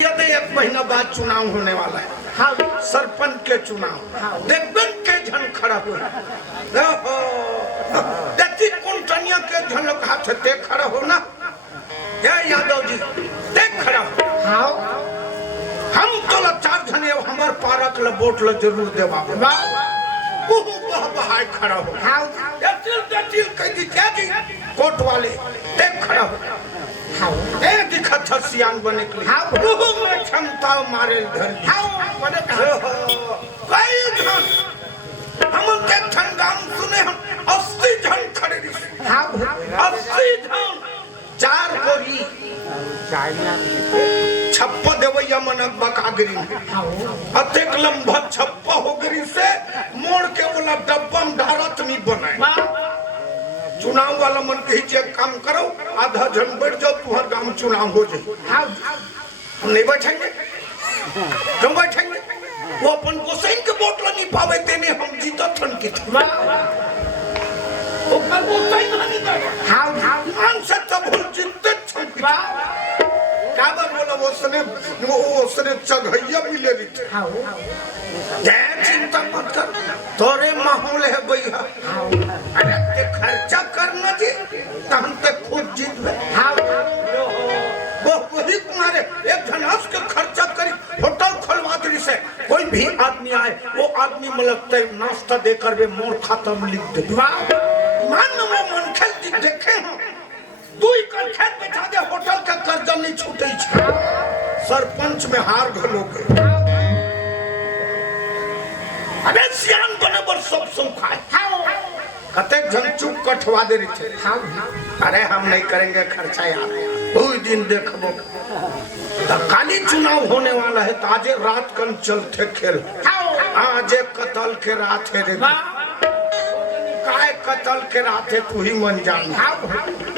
एक महीना बाद चुनाव होने वाला है। हाँ, सरपंच के चुनाव देखबेन के झन खड़ा हुआ देखती कुंटनिया के झलक हाथ ते खड़ा हो ना यादव जी देख खड़ा हो। हाँ हम तो चार जने हमार पारक ल वोट ल जरूर देवा बहाय खड़ा हो। हाँ कह दी क्या जी कोट वाले देख खड़ा हो। हाँ दिखत था सियान बने के लिए। हाँ में क्षमता मारे घर। हाँ बने कई धन हम के ठंडाम सुने हम 80 जन खड़े रही। हाँ 80 जन चार गोरी छप्पा देवैया मनक बकागरी अतेक लंबा छप्पा हो गरी से मोड़ के बोला डब्बा में ढारत नहीं बनाए। चुनाव वाला मन कही चेक काम करो आधा जन बैठ जाओ तुम्हार गांव चुनाव हो जाए। हम नहीं बैठेंगे क्यों बैठेंगे वो अपन गोसाइन के वोट ला नहीं पावे तेने हम जीता थन की ऊपर गोसाइन नहीं दे। हां मान से तब भूल जीतते छन क्या बार बोला वो सने चढ़ैया मिले रही थे। हां चिंता मत कर तोरे माहौल है भैया। अरे ते खर्चा करना जी हम ते खुद जीतबे। हाँ वो वही तुम्हारे एक धनास के खर्चा करी होटल खोलवा दी से कोई भी आदमी आए वो आदमी में लगता है नाश्ता देकर वे मोर खाता में लिख दे। मान वो मन खेल देखे हम दुई कर खेत बैठा दे होटल का कर्जा नहीं छूटे सरपंच में हार घलोगे। अबे सियान बने बर सब खाए कतेक जन चुप कटवा दे रही थे। अरे हम नहीं करेंगे खर्चा यार कोई दिन देखबो काली चुनाव होने वाला है तो आज रात कन चलते खेल आज कतल के रात है रे काय कतल के रात है तू ही मन जान।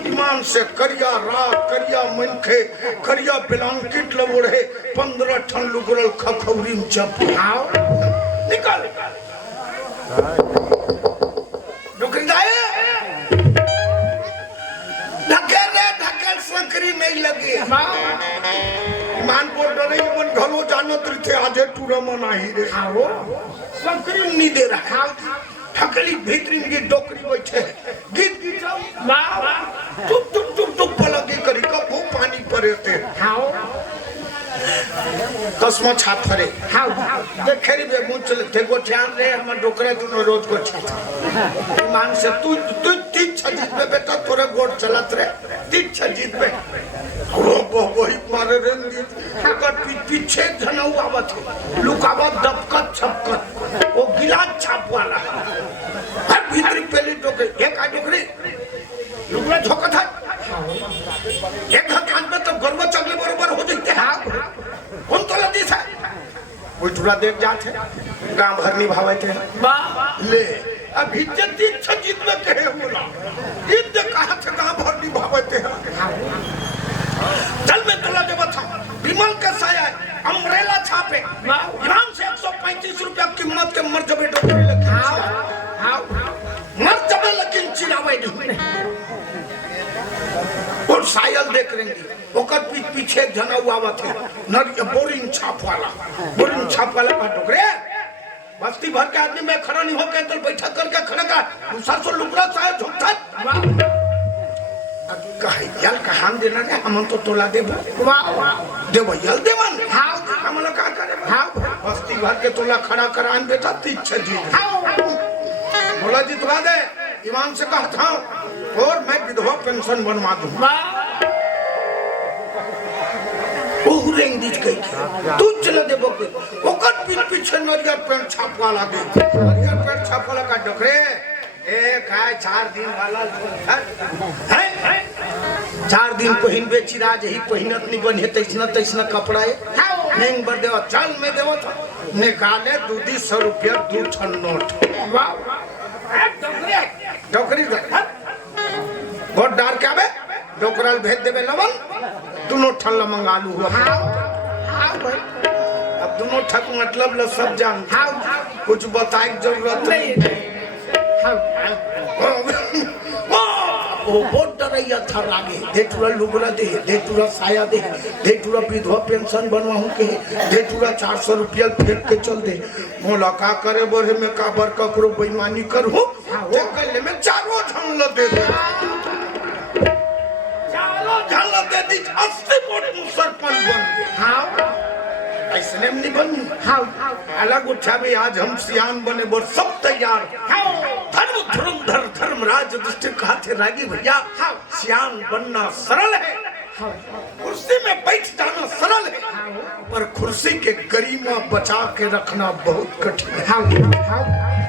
ईमान से करिया रात करिया मनखे करिया ब्लैंकेट लबोड़े 15 ठन लुगरल खखौरी में चप निकल ढकेल संकरी नहीं लगी। मान बोल रहे मन घलो जानत थे आजे टूरा मन आई रे संकरी नहीं दे रहा ठकली भीतरी की डोकरी बैठे गीत टुक टुक टुक टुक पलगी करी कबू पानी परे थे कसमो छाप फरे। हाँ देखेरी बे मुंह चले थे को ध्यान रे हम डोकरे दोनों रोज को छाप ईमान से तू तू तीन छजीत पे बेटा तोरे गोड़ चलत रे तीन छजीत पे वो वही मारे रेंगी ओकर पीछे धनऊ आवत है लुकावा दबकत छपकत वो गिलास छाप वाला हर भीतरी पहले डोकरे एक आ डोकरे लुकड़ा झोकत है एक कान पे तो गर्व चगले बरोबर हो जाते हैं कौन तो लदी था कोई टुरा देख जाते गांव भर निभावे थे ले अब इज्जत इच्छा जीत में कहे बोला इज्जत कहा थे गांव भर निभावे थे चल मैं तुला जब था विमल का साया अम्ब्रेला छापे ईरान से 135 रुपया कीमत के मर्जबे डोकरे लगी मर्जबे लेकिन चिरावे नहीं और सायल देख रही ओकर पीछे जना हुआ थे बोरिंग छाप वाला डोकरे बस्ती भर के आदमी में खड़ा नहीं होकर तो बैठा करके खड़ा का दूसरा सो लुकड़ा सायल झोंकता कहियल कहां देना रे हम तो तोला देबो देवयल देवन हम लोग का करे बस्ती भर के तोला खड़ा करान बेटा तीछ जी बोला जितवा दे ईमान से कहा था और मैं विधवा पेंशन बनवा दूंगा वो रेंग दीज कही तू चला दे बोके ओकर पीछे नरियर पेंट छाप वाला दे नरियर पेंट छाप वाला का डोकरे एक है 4 दिन वाला है 4 दिन पहिन बेची राज ही पहिनत नहीं बने तैसना कपड़ा है नहीं बर देवा चल में देवा था निकाले 200 रुपया 2 ठन नोट डोकरे डोकरी गोट डार के आवे डोकरल भेज देवे लवन दोनों ठल्ला मंगालू हुआ। अब दोनों ठक मतलब ल सब जान कुछ बताए जरूरत नहीं वो वोट रही था रागे दे तुरा लुगड़ा दे तुरा साया दे तुरा विधवा पेंशन बनवाऊं के दे तुरा 400 रुपया फेंक के चल दे मोला का करे बड़े में का बर ककरो बेईमानी करूं ते कल में चारों झंल दे चारों झंल दे दी 80 वोट सरपंच बन हां ऐसने में नहीं बनी हां अलग उठा भी आज हम सियान बने बोल सब तैयार धर्म धुरंधर धर्मराज डिस्ट्रिक्ट हाथे रागी भैया सियान बनना सरल है कुर्सी में बैठ जाना सरल है पर कुर्सी के गरिमा बचा के रखना बहुत कठिन है